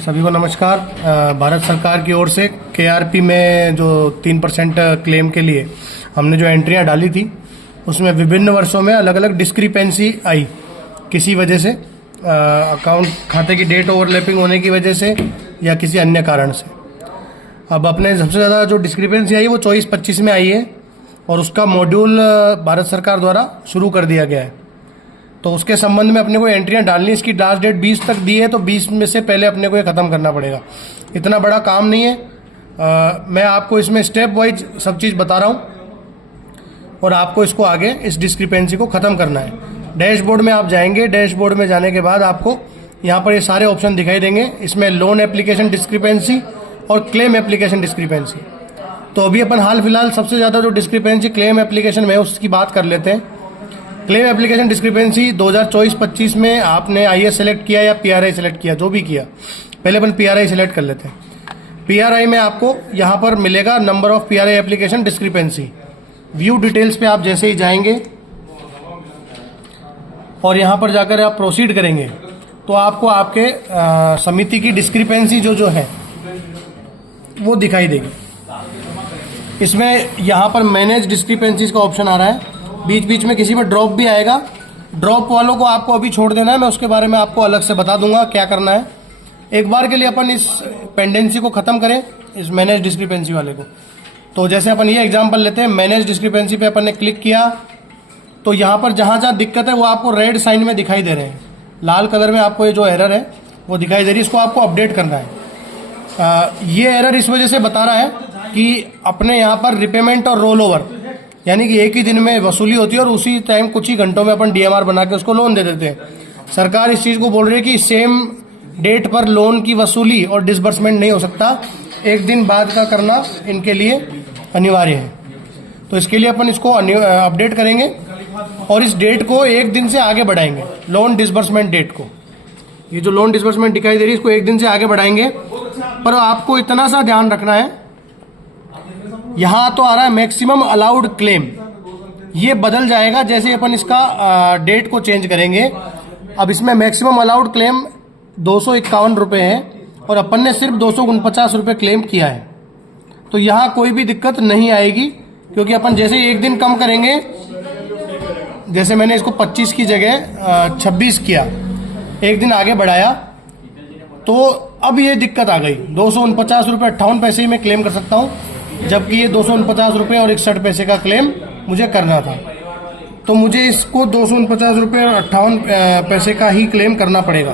सभी को नमस्कार। भारत सरकार की ओर से केआरपी में जो 3% क्लेम के लिए हमने जो एंट्रियां डाली थी उसमें विभिन्न वर्षों में अलग अलग डिस्क्रिपेंसी आई किसी वजह से, अकाउंट खाते की डेट ओवरलैपिंग होने की वजह से या किसी अन्य कारण से। अब अपने सबसे ज़्यादा जो डिस्क्रिपेंसी आई वो 24-25 में आई है और उसका मॉड्यूल भारत सरकार द्वारा शुरू कर दिया गया है। तो उसके संबंध में अपने को एंट्रियां डालनी, इसकी लास्ट डेट 20 तक दी है, तो 20 में से पहले अपने को ये ख़त्म करना पड़ेगा। इतना बड़ा काम नहीं है। मैं आपको इसमें स्टेप वाइज सब चीज़ बता रहा हूँ और आपको इसको आगे इस डिस्क्रिपेंसी को ख़त्म करना है। डैशबोर्ड में आप जाएंगे, डैशबोर्ड में जाने के बाद आपको यहाँ पर ये सारे ऑप्शन दिखाई देंगे। इसमें लोन एप्लीकेशन डिस्क्रिपेंसी और क्लेम एप्लीकेशन डिस्क्रिपेंसी। तो अभी अपन हाल फिलहाल सबसे ज़्यादा जो डिस्क्रिपेंसी क्लेम एप्लीकेशन में है उसकी बात कर लेते हैं। क्लेम एप्लीकेशन डिस्क्रिपेंसी 2024-25 में आपने आईएएस सेलेक्ट किया या पीआरआई सेलेक्ट किया, जो भी किया, पहले अपन पीआरआई सेलेक्ट कर लेते हैं। पीआरआई में आपको यहाँ पर मिलेगा number of PRI application discrepancy. View details पे आप जैसे ही जाएंगे और यहाँ पर जाकर आप प्रोसीड करेंगे तो आपको आपके समिति की डिस्क्रिपेंसी जो है वो दिखाई देगी। इसमें यहाँ पर मैनेज डिस्क्रिपेंसीज का ऑप्शन आ रहा है, बीच बीच में किसी में ड्रॉप भी आएगा। ड्रॉप वालों को आपको अभी छोड़ देना है, मैं उसके बारे में आपको अलग से बता दूंगा क्या करना है। एक बार के लिए अपन इस पेंडेंसी को ख़त्म करें, इस मैनेज डिस्क्रिपेंसी वाले को। तो जैसे अपन ये एग्जांपल लेते हैं, मैनेज डिस्क्रिपेंसी पे अपन ने क्लिक किया तो यहाँ पर जहाँ जहाँ दिक्कत है वो आपको रेड साइन में दिखाई दे रहे हैं, लाल कलर में आपको ये जो एरर है वो दिखाई दे रही है, इसको आपको अपडेट करना है। ये एरर इस वजह से बता रहा है कि अपने यहाँ पर रिपेमेंट और रोल ओवर, यानी कि एक ही दिन में वसूली होती है और उसी टाइम कुछ ही घंटों में अपन डीएमआर बना के उसको लोन दे देते हैं। सरकार इस चीज़ को बोल रही है कि सेम डेट पर लोन की वसूली और डिसबर्समेंट नहीं हो सकता, एक दिन बाद का करना इनके लिए अनिवार्य है। तो इसके लिए अपन इसको अपडेट करेंगे और इस डेट को एक दिन से आगे बढ़ाएंगे, लोन डिसबर्समेंट डेट को। ये जो लोन डिसबर्समेंट दिखाई दे रही है इसको एक दिन से आगे बढ़ाएंगे। पर आपको इतना सा ध्यान रखना है, यहाँ तो आ रहा है मैक्सिमम अलाउड क्लेम, ये बदल जाएगा जैसे अपन इसका डेट को चेंज करेंगे। अब इसमें मैक्सिमम अलाउड क्लेम 251 रुपये है और अपन ने सिर्फ 249 रुपये क्लेम किया है। तो यहाँ कोई भी दिक्कत नहीं आएगी, क्योंकि अपन जैसे ही एक दिन कम करेंगे, जैसे मैंने इसको 25 की जगह 26 किया, एक दिन आगे बढ़ाया, तो अब ये दिक्कत आ गई। 249 रुपये 58 पैसे ही मैं क्लेम कर सकता हूँ, जबकि ये 249 रुपये और 61 पैसे का क्लेम मुझे करना था। तो मुझे इसको 249 रुपये और 58 पैसे का ही क्लेम करना पड़ेगा।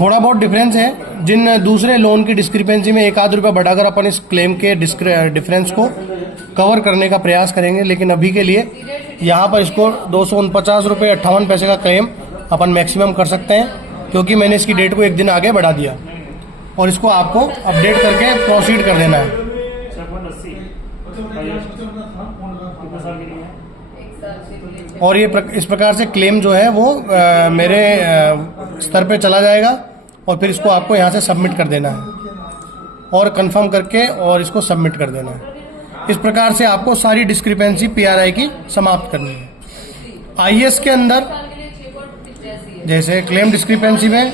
थोड़ा बहुत डिफरेंस है, जिन दूसरे लोन की डिस्क्रिपेंसी में 1-8 रुपये बढ़ाकर अपन इस क्लेम के डिफरेंस को कवर करने का प्रयास करेंगे, लेकिन अभी के लिए यहाँ पर इसको 249 रुपये 58 पैसे का क्लेम अपन मैक्सिमम कर सकते हैं, क्योंकि मैंने इसकी डेट को एक दिन आगे बढ़ा दिया और इसको आपको अपडेट करके प्रोसीड कर देना है। और ये इस प्रकार से क्लेम जो है वो मेरे स्तर पे चला जाएगा और फिर इसको आपको यहाँ से सबमिट कर देना है और कंफर्म करके और इसको सबमिट कर देना है। इस प्रकार से आपको सारी डिस्क्रिपेंसी पीआरआई की समाप्त करनी है। आईएएस के अंदर जैसे क्लेम डिस्क्रिपेंसी में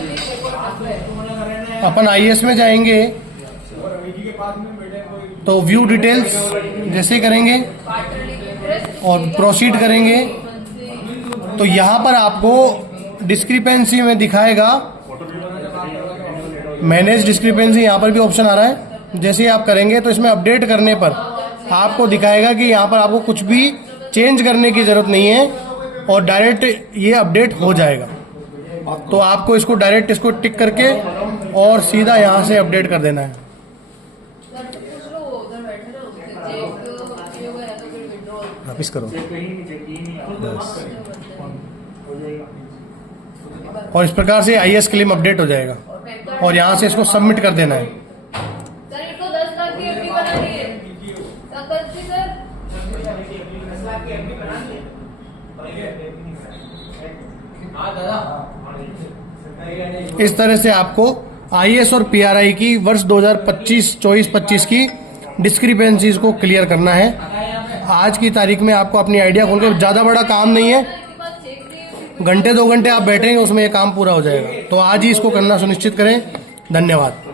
अपन आईएएस में जाएंगे तो व्यू डिटेल्स जैसे करेंगे और प्रोसीड करेंगे तो यहाँ पर आपको डिस्क्रिपेंसी में दिखाएगा मैनेज डिस्क्रिपेंसी, यहाँ पर भी ऑप्शन आ रहा है। जैसे ही आप करेंगे तो इसमें अपडेट करने पर आपको दिखाएगा कि यहाँ पर आपको कुछ भी चेंज करने की ज़रूरत नहीं है और डायरेक्ट ये अपडेट हो जाएगा। तो आपको इसको डायरेक्ट इसको टिक करके और सीधा यहाँ से अपडेट कर देना है। वापिस करो बस। और इस प्रकार से आईएएस क्लेम अपडेट हो जाएगा और यहाँ से इसको सबमिट कर देना है। इस तरह से आपको आईएएस और पीआरआई की वर्ष 2025-24-25 की डिस्क्रिपेंसीज को क्लियर करना है। आज की तारीख में आपको अपनी आइडिया खोल के, ज़्यादा बड़ा काम नहीं है, घंटे 2 घंटे आप बैठेंगे उसमें ये काम पूरा हो जाएगा। तो आज ही इसको करना सुनिश्चित करें। धन्यवाद।